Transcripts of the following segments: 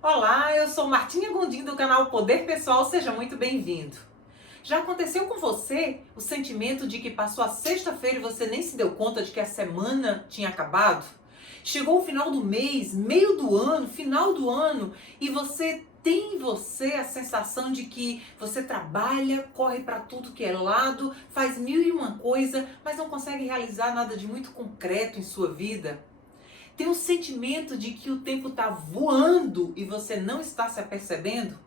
Olá, eu sou Martinha Gondim do canal Poder Pessoal, seja muito bem-vindo. Já aconteceu com você o sentimento de que passou a sexta-feira e você nem se deu conta de que a semana tinha acabado? Chegou o final do mês, meio do ano, final do ano, e você tem em você a sensação de que você trabalha, corre para tudo que é lado, faz mil e uma coisa, mas não consegue realizar nada de muito concreto em sua vida? Tem um sentimento de que o tempo está voando e você não está se apercebendo?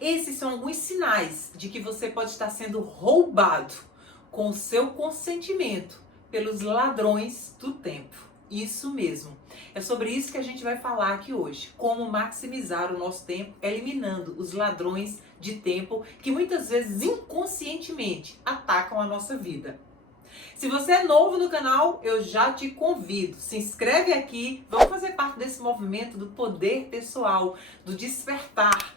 Esses são alguns sinais de que você pode estar sendo roubado com o seu consentimento pelos ladrões do tempo. Isso mesmo. É sobre isso que a gente vai falar aqui hoje. Como maximizar o nosso tempo, eliminando os ladrões de tempo que muitas vezes inconscientemente atacam a nossa vida. Se você é novo no canal, eu já te convido. Se inscreve aqui, vamos fazer parte desse movimento do poder pessoal, do despertar,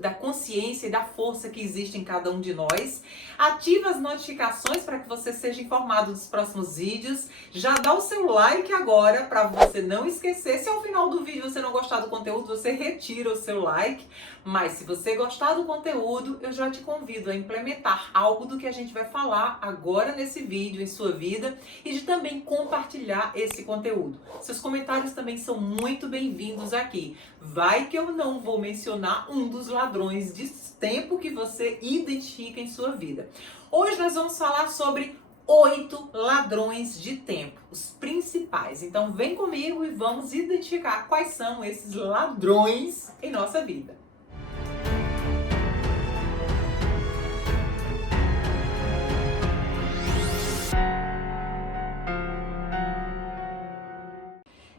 da consciência e da força que existe em cada um de nós. Ativa as notificações para que você seja informado dos próximos vídeos. Já dá o seu like agora para você não esquecer. Se ao final do vídeo você não gostar do conteúdo, você retira o seu like. Mas se você gostar do conteúdo, eu já te convido a implementar algo do que a gente vai falar agora nesse vídeo em sua vida e de também compartilhar esse conteúdo. Seus comentários também são muito bem-vindos aqui. Vai que eu não vou mencionar um dos ladrões de tempo que você identifica em sua vida. Hoje nós vamos falar sobre 8 ladrões de tempo, os principais. Então vem comigo e vamos identificar quais são esses ladrões em nossa vida.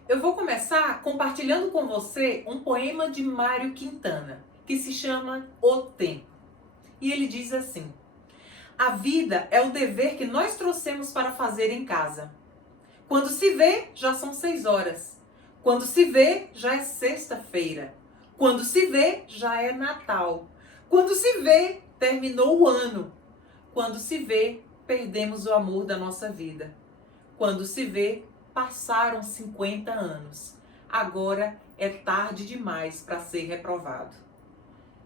Eu vou começar compartilhando com você um poema de Mário Quintana, que se chama O Tempo. E ele diz assim: a vida é o dever que nós trouxemos para fazer em casa. Quando se vê, já são 6 horas. Quando se vê, já é sexta-feira. Quando se vê, já é Natal. Quando se vê, terminou o ano. Quando se vê, perdemos o amor da nossa vida. Quando se vê, passaram 50 anos. Agora é tarde demais para ser reprovado.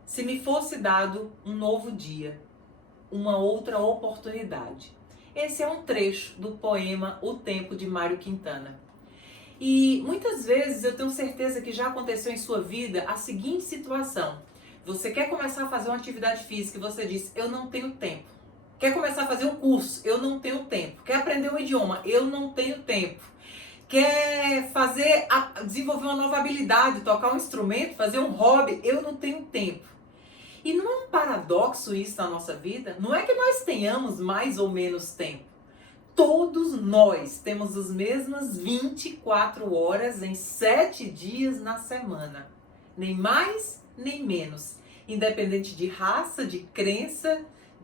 Se me fosse dado um novo dia, uma outra oportunidade. Esse é um trecho do poema O Tempo, de Mário Quintana. E muitas vezes eu tenho certeza que já aconteceu em sua vida a seguinte situação. Você quer começar a fazer uma atividade física e você diz: eu não tenho tempo. Quer começar a fazer um curso? Eu não tenho tempo. Quer aprender um idioma? Eu não tenho tempo. Quer desenvolver uma nova habilidade, tocar um instrumento, fazer um hobby? Eu não tenho tempo. E não é um paradoxo isso na nossa vida? Não é que nós tenhamos mais ou menos tempo. Todos nós temos as mesmas 24 horas em 7 dias na semana. Nem mais, nem menos. Independente de raça, de crença,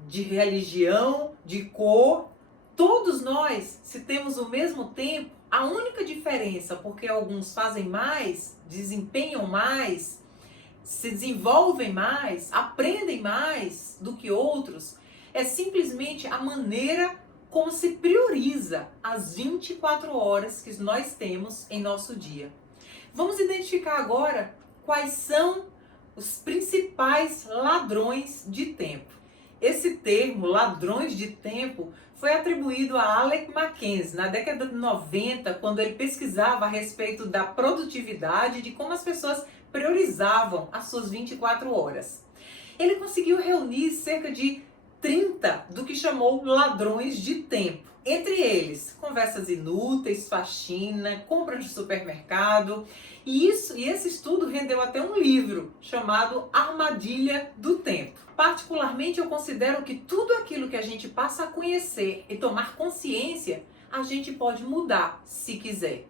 de religião, de cor. Todos nós, se temos o mesmo tempo, a única diferença, porque alguns fazem mais, desempenham mais, se desenvolvem mais, aprendem mais do que outros, é simplesmente a maneira como se prioriza as 24 horas que nós temos em nosso dia. Vamos identificar agora quais são os principais ladrões de tempo. Esse termo, ladrões de tempo, foi atribuído a Alec McKenzie na década de 90, quando ele pesquisava a respeito da produtividade, de como as pessoas priorizavam as suas 24 horas. Ele conseguiu reunir cerca de 30 do que chamou ladrões de tempo. Entre eles, conversas inúteis, faxina, compras de supermercado. E esse estudo rendeu até um livro chamado Armadilha do Tempo. Particularmente, eu considero que tudo aquilo que a gente passa a conhecer e tomar consciência, a gente pode mudar se quiser.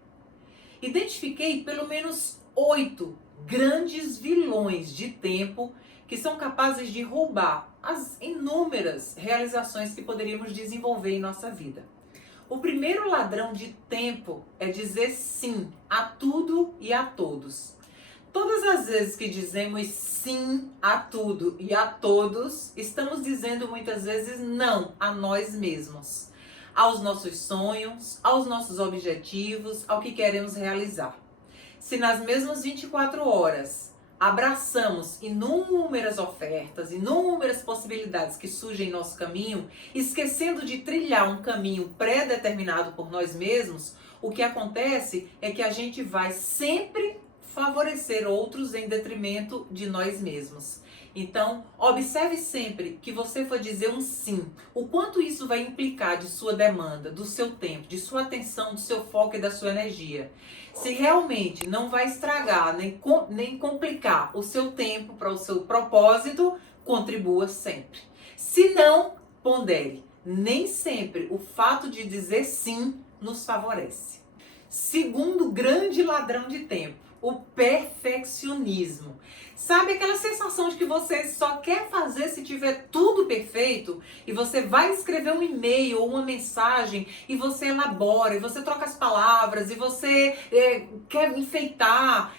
Identifiquei pelo menos 8 grandes vilões de tempo que são capazes de roubar as inúmeras realizações que poderíamos desenvolver em nossa vida. O primeiro ladrão de tempo é dizer sim a tudo e a todos. Todas as vezes que dizemos sim a tudo e a todos, estamos dizendo muitas vezes não a nós mesmos, aos nossos sonhos, aos nossos objetivos, ao que queremos realizar. Se nas mesmas 24 horas abraçamos inúmeras ofertas, inúmeras possibilidades que surgem em nosso caminho, esquecendo de trilhar um caminho pré-determinado por nós mesmos, o que acontece é que a gente vai sempre favorecer outros em detrimento de nós mesmos. Então, observe sempre que você for dizer um sim, o quanto isso vai implicar de sua demanda, do seu tempo, de sua atenção, do seu foco e da sua energia. Se realmente não vai estragar nem complicar o seu tempo para o seu propósito, contribua sempre. Se não, pondere. Nem sempre o fato de dizer sim nos favorece. Segundo grande ladrão de tempo, o perfeccionismo. Sabe aquela sensação de que você só quer fazer se tiver tudo perfeito? E você vai escrever um e-mail ou uma mensagem e você elabora, e você troca as palavras, e você quer enfeitar.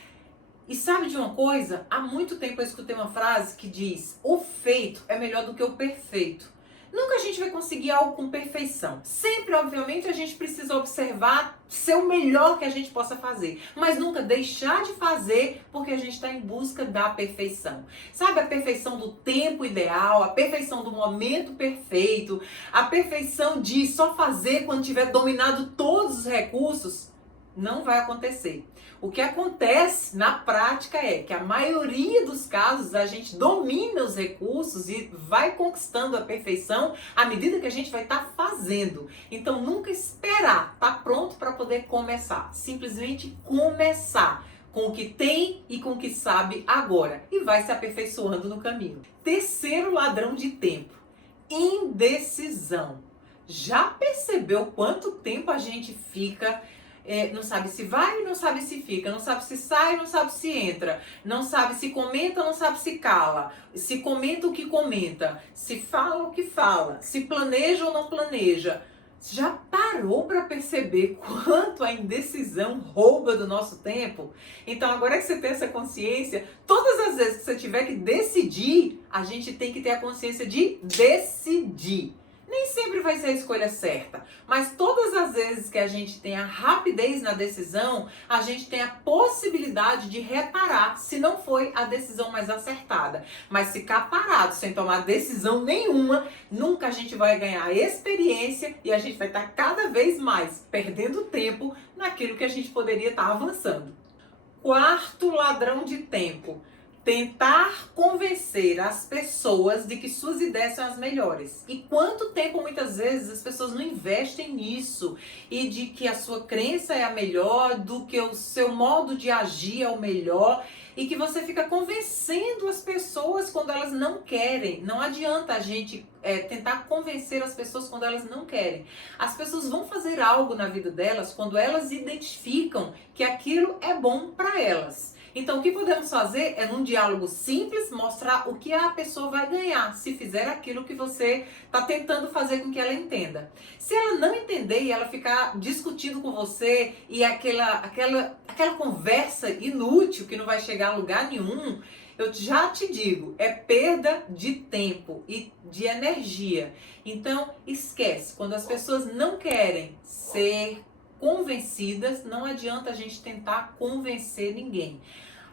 E sabe de uma coisa? Há muito tempo eu escutei uma frase que diz: o feito é melhor do que o perfeito. Nunca a gente vai conseguir algo com perfeição. Sempre, obviamente, a gente precisa observar, ser o melhor que a gente possa fazer. Mas nunca deixar de fazer porque a gente está em busca da perfeição. Sabe, a perfeição do tempo ideal, a perfeição do momento perfeito, a perfeição de só fazer quando tiver dominado todos os recursos? Não vai acontecer. O que acontece na prática é que a maioria dos casos a gente domina os recursos e vai conquistando a perfeição à medida que a gente vai estar fazendo. Então nunca esperar estar pronto para poder começar. Simplesmente começar com o que tem e com o que sabe agora e vai se aperfeiçoando no caminho. Terceiro ladrão de tempo: indecisão. Já percebeu quanto tempo a gente fica não sabe se vai, não sabe se fica, não sabe se sai, não sabe se entra, não sabe se comenta, não sabe se cala, se comenta o que comenta, se fala o que fala, se planeja ou não planeja? Já parou para perceber quanto a indecisão rouba do nosso tempo? Então, agora que você tem essa consciência, todas as vezes que você tiver que decidir, a gente tem que ter a consciência de decidir. Nem sempre vai ser a escolha certa, mas todas as vezes que a gente tem a rapidez na decisão, a gente tem a possibilidade de reparar se não foi a decisão mais acertada. Mas ficar parado sem tomar decisão nenhuma, nunca a gente vai ganhar experiência e a gente vai estar cada vez mais perdendo tempo naquilo que a gente poderia estar avançando. Quarto ladrão de tempo: tentar convencer as pessoas de que suas ideias são as melhores. E quanto tempo muitas vezes as pessoas não investem nisso e de que a sua crença é a melhor, do que o seu modo de agir é o melhor e que você fica convencendo as pessoas quando elas não querem. Não adianta a gente tentar convencer as pessoas quando elas não querem. As pessoas vão fazer algo na vida delas quando elas identificam que aquilo é bom para elas. Então, o que podemos fazer é, num diálogo simples, mostrar o que a pessoa vai ganhar se fizer aquilo que você está tentando fazer com que ela entenda. Se ela não entender e ela ficar discutindo com você e aquela conversa inútil que não vai chegar a lugar nenhum, eu já te digo, é perda de tempo e de energia. Então, esquece. Quando as pessoas não querem ser convencidas, não adianta a gente tentar convencer ninguém.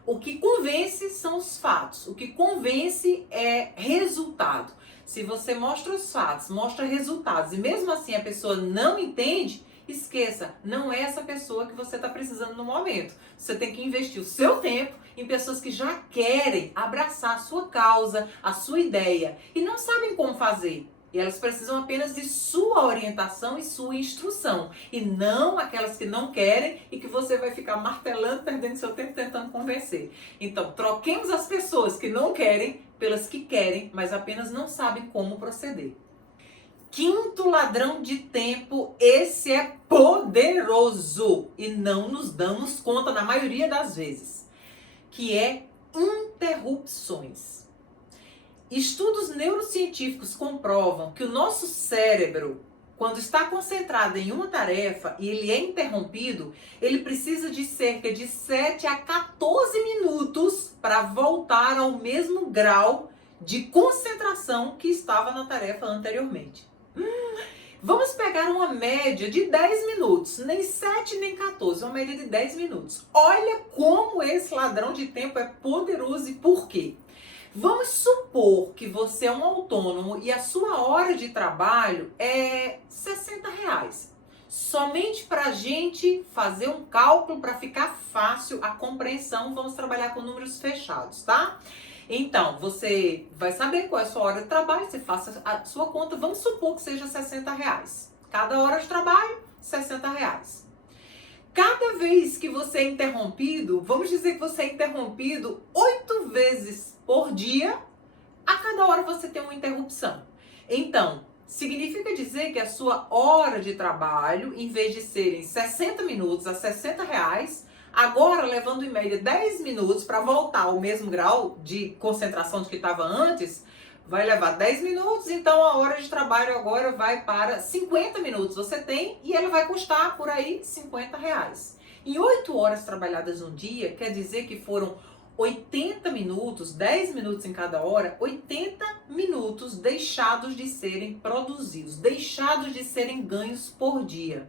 O que convence são os fatos, o que convence é resultado. Se você mostra os fatos, mostra resultados e mesmo assim a pessoa não entende, esqueça, não é essa pessoa que você está precisando no momento. Você tem que investir o seu tempo em pessoas que já querem abraçar a sua causa, a sua ideia e não sabem como fazer. E elas precisam apenas de sua orientação e sua instrução. E não aquelas que não querem e que você vai ficar martelando, perdendo seu tempo tentando convencer. Então, troquemos as pessoas que não querem pelas que querem, mas apenas não sabem como proceder. Quinto ladrão de tempo, esse é poderoso e não nos damos conta na maioria das vezes, que é interrupções. Estudos neurocientíficos comprovam que o nosso cérebro, quando está concentrado em uma tarefa e ele é interrompido, ele precisa de cerca de 7 a 14 minutos para voltar ao mesmo grau de concentração que estava na tarefa anteriormente. Vamos pegar uma média de 10 minutos, nem 7 nem 14, uma média de 10 minutos. Olha como esse ladrão de tempo é poderoso e por quê? Vamos supor que você é um autônomo e a sua hora de trabalho é R$ 60. Somente para a gente fazer um cálculo para ficar fácil a compreensão, vamos trabalhar com números fechados, tá? Então, você vai saber qual é a sua hora de trabalho, você faça a sua conta, vamos supor que seja R$ 60. Cada hora de trabalho, R$ 60. Cada vez que você é interrompido, vamos dizer que você é interrompido 8 vezes por dia, a cada hora você tem uma interrupção. Então, significa dizer que a sua hora de trabalho, em vez de serem 60 minutos a R$ 60, agora levando em média 10 minutos para voltar ao mesmo grau de concentração de que estava antes, vai levar 10 minutos, então a hora de trabalho agora vai para 50 minutos. Você tem e ela vai custar por aí R$ 50. Em 8 horas trabalhadas no dia, quer dizer que foram 80 minutos, 10 minutos em cada hora, 80 minutos deixados de serem produzidos, deixados de serem ganhos por dia.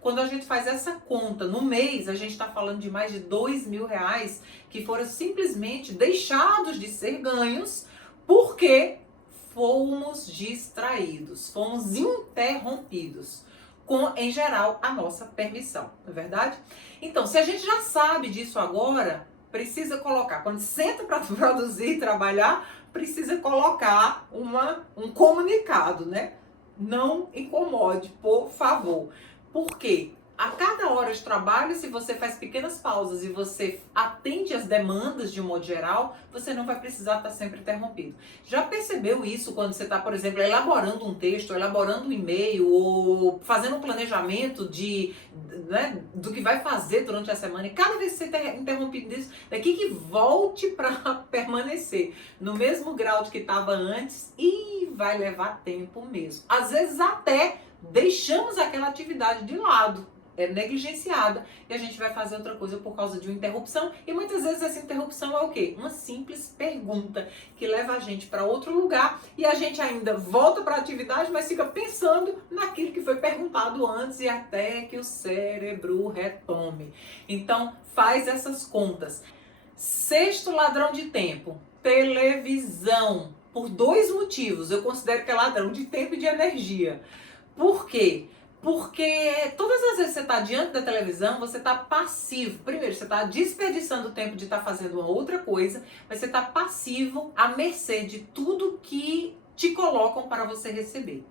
Quando a gente faz essa conta no mês, a gente está falando de mais de R$ 2.000 que foram simplesmente deixados de ser ganhos porque fomos distraídos, fomos interrompidos, com, em geral, a nossa permissão, não é verdade? Então, se a gente já sabe disso agora, precisa colocar, quando senta para produzir e trabalhar, precisa colocar um comunicado, né? Não incomode, por favor. Por quê? A cada hora de trabalho, se você faz pequenas pausas e você atende às demandas de um modo geral, você não vai precisar estar sempre interrompido. Já percebeu isso quando você está, por exemplo, elaborando um texto, elaborando um e-mail ou fazendo um planejamento né, do que vai fazer durante a semana e cada vez que você está interrompido disso, daqui que volte para permanecer no mesmo grau de que estava antes e vai levar tempo mesmo. Às vezes até deixamos aquela atividade de lado, é negligenciada e a gente vai fazer outra coisa por causa de uma interrupção e muitas vezes essa interrupção é o quê? Uma simples pergunta que leva a gente para outro lugar e a gente ainda volta para a atividade, mas fica pensando naquilo que foi perguntado antes e até que o cérebro retome. Então faz essas contas. Sexto ladrão de tempo, televisão. Por 2 motivos eu considero que é ladrão de tempo e de energia. Por quê? Porque todas as vezes que você está diante da televisão, você está passivo. Primeiro, você está desperdiçando o tempo de estar fazendo uma outra coisa, mas você está passivo à mercê de tudo que te colocam para você receber.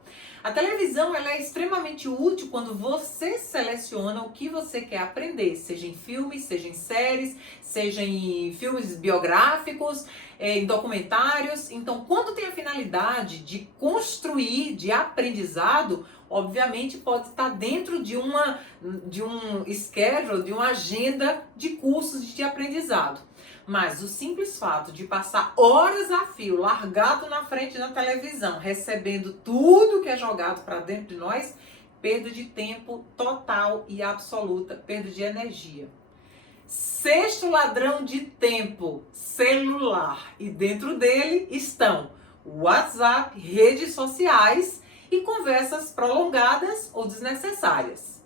A televisão ela é extremamente útil quando você seleciona o que você quer aprender, seja em filmes, seja em séries, seja em filmes biográficos, em documentários. Então, quando tem a finalidade de construir, de aprendizado, obviamente pode estar dentro de um schedule, de uma agenda de cursos de aprendizado. Mas o simples fato de passar horas a fio, largado na frente da televisão, recebendo tudo que é jogado para dentro de nós, perda de tempo total e absoluta, perda de energia. Sexto ladrão de tempo, celular. E dentro dele estão WhatsApp, redes sociais e conversas prolongadas ou desnecessárias.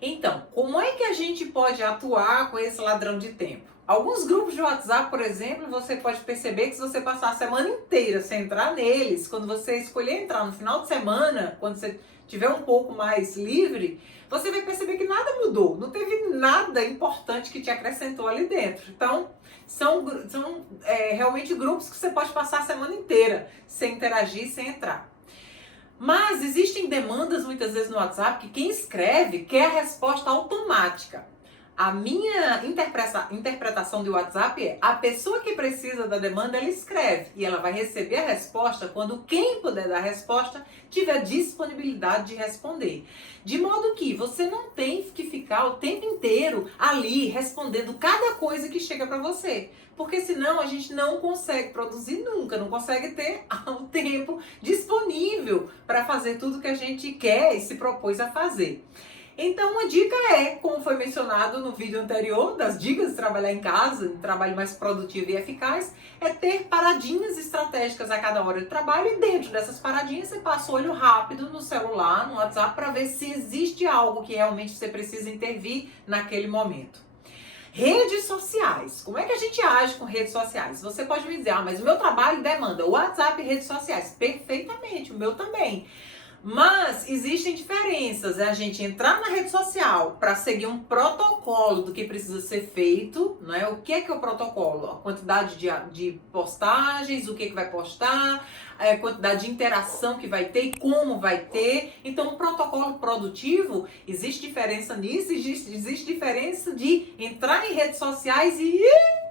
Então, como é que a gente pode atuar com esse ladrão de tempo? Alguns grupos de WhatsApp, por exemplo, você pode perceber que se você passar a semana inteira sem entrar neles, quando você escolher entrar no final de semana, quando você tiver um pouco mais livre, você vai perceber que nada mudou, não teve nada importante que te acrescentou ali dentro. Então, são realmente grupos que você pode passar a semana inteira sem interagir, sem entrar. Mas existem demandas muitas vezes no WhatsApp que quem escreve quer a resposta automática. A minha interpretação do WhatsApp é: a pessoa que precisa da demanda, ela escreve e ela vai receber a resposta quando quem puder dar a resposta tiver disponibilidade de responder. De modo que você não tem que ficar o tempo inteiro ali respondendo cada coisa que chega para você. Porque senão a gente não consegue produzir nunca, não consegue ter o tempo disponível para fazer tudo que a gente quer e se propôs a fazer. Então, uma dica é, como foi mencionado no vídeo anterior, das dicas de trabalhar em casa, um trabalho mais produtivo e eficaz, é ter paradinhas estratégicas a cada hora de trabalho e dentro dessas paradinhas você passa o olho rápido no celular, no WhatsApp, para ver se existe algo que realmente você precisa intervir naquele momento. Redes sociais. Como é que a gente age com redes sociais? Você pode me dizer, mas o meu trabalho demanda WhatsApp e redes sociais. Perfeitamente, o meu também. Mas existem diferenças, é a gente entrar na rede social para seguir um protocolo do que precisa ser feito, né? O que é o protocolo? A quantidade de postagens, o que vai postar, a quantidade de interação que vai ter e como vai ter. Então, o protocolo produtivo, existe diferença nisso, existe diferença de entrar em redes sociais e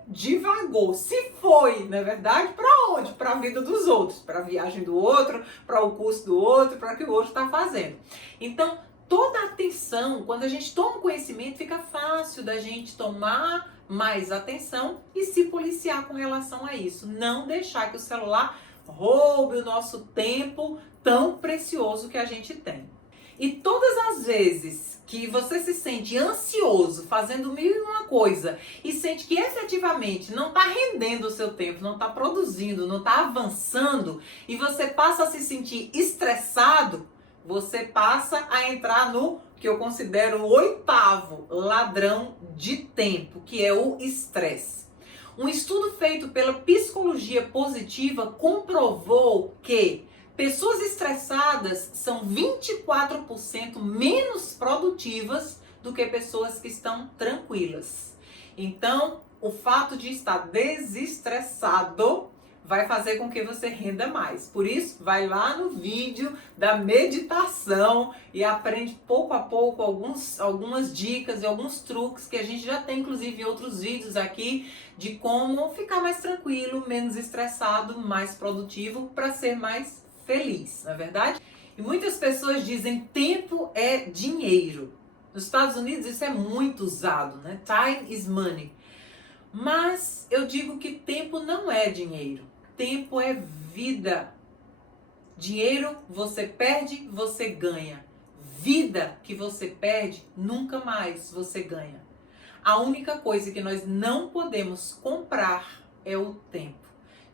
devagou. Se foi, na verdade, para onde? Para a vida dos outros, para a viagem do outro, para o curso do outro, para o que o outro está fazendo. Então, toda a atenção, quando a gente toma conhecimento, fica fácil da gente tomar mais atenção e se policiar com relação a isso. Não deixar que o celular roube o nosso tempo tão precioso que a gente tem. E todas as vezes que você se sente ansioso, fazendo mil e uma coisa, e sente que efetivamente não está rendendo o seu tempo, não está produzindo, não está avançando, e você passa a se sentir estressado, você passa a entrar no que eu considero o 8º ladrão de tempo, que é o estresse. Um estudo feito pela psicologia positiva comprovou que pessoas estressadas são 24% menos produtivas do que pessoas que estão tranquilas. Então, o fato de estar desestressado vai fazer com que você renda mais. Por isso, vai lá no vídeo da meditação e aprende pouco a pouco algumas dicas e alguns truques que a gente já tem, inclusive, em outros vídeos aqui, de como ficar mais tranquilo, menos estressado, mais produtivo, para ser mais feliz, não é verdade? E muitas pessoas dizem tempo é dinheiro. Nos Estados Unidos isso é muito usado, né? Time is money. Mas eu digo que tempo não é dinheiro. Tempo é vida. Dinheiro você perde, você ganha. Vida que você perde, nunca mais você ganha. A única coisa que nós não podemos comprar é o tempo.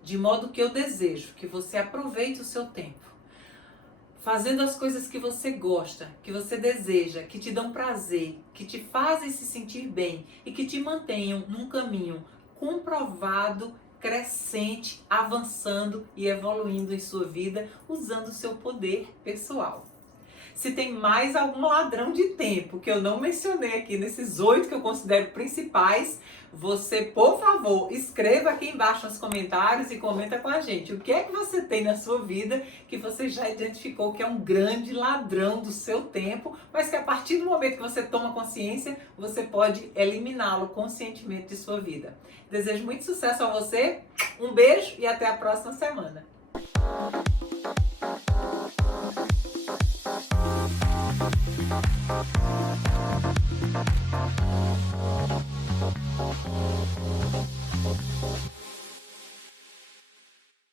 De modo que eu desejo que você aproveite o seu tempo, fazendo as coisas que você gosta, que você deseja, que te dão prazer, que te fazem se sentir bem e que te mantenham num caminho comprovado, crescente, avançando e evoluindo em sua vida, usando o seu poder pessoal. Se tem mais algum ladrão de tempo que eu não mencionei aqui nesses 8 que eu considero principais, você, por favor, escreva aqui embaixo nos comentários e comenta com a gente. O que é que você tem na sua vida que você já identificou que é um grande ladrão do seu tempo, mas que a partir do momento que você toma consciência, você pode eliminá-lo conscientemente de sua vida. Desejo muito sucesso a você, um beijo e até a próxima semana.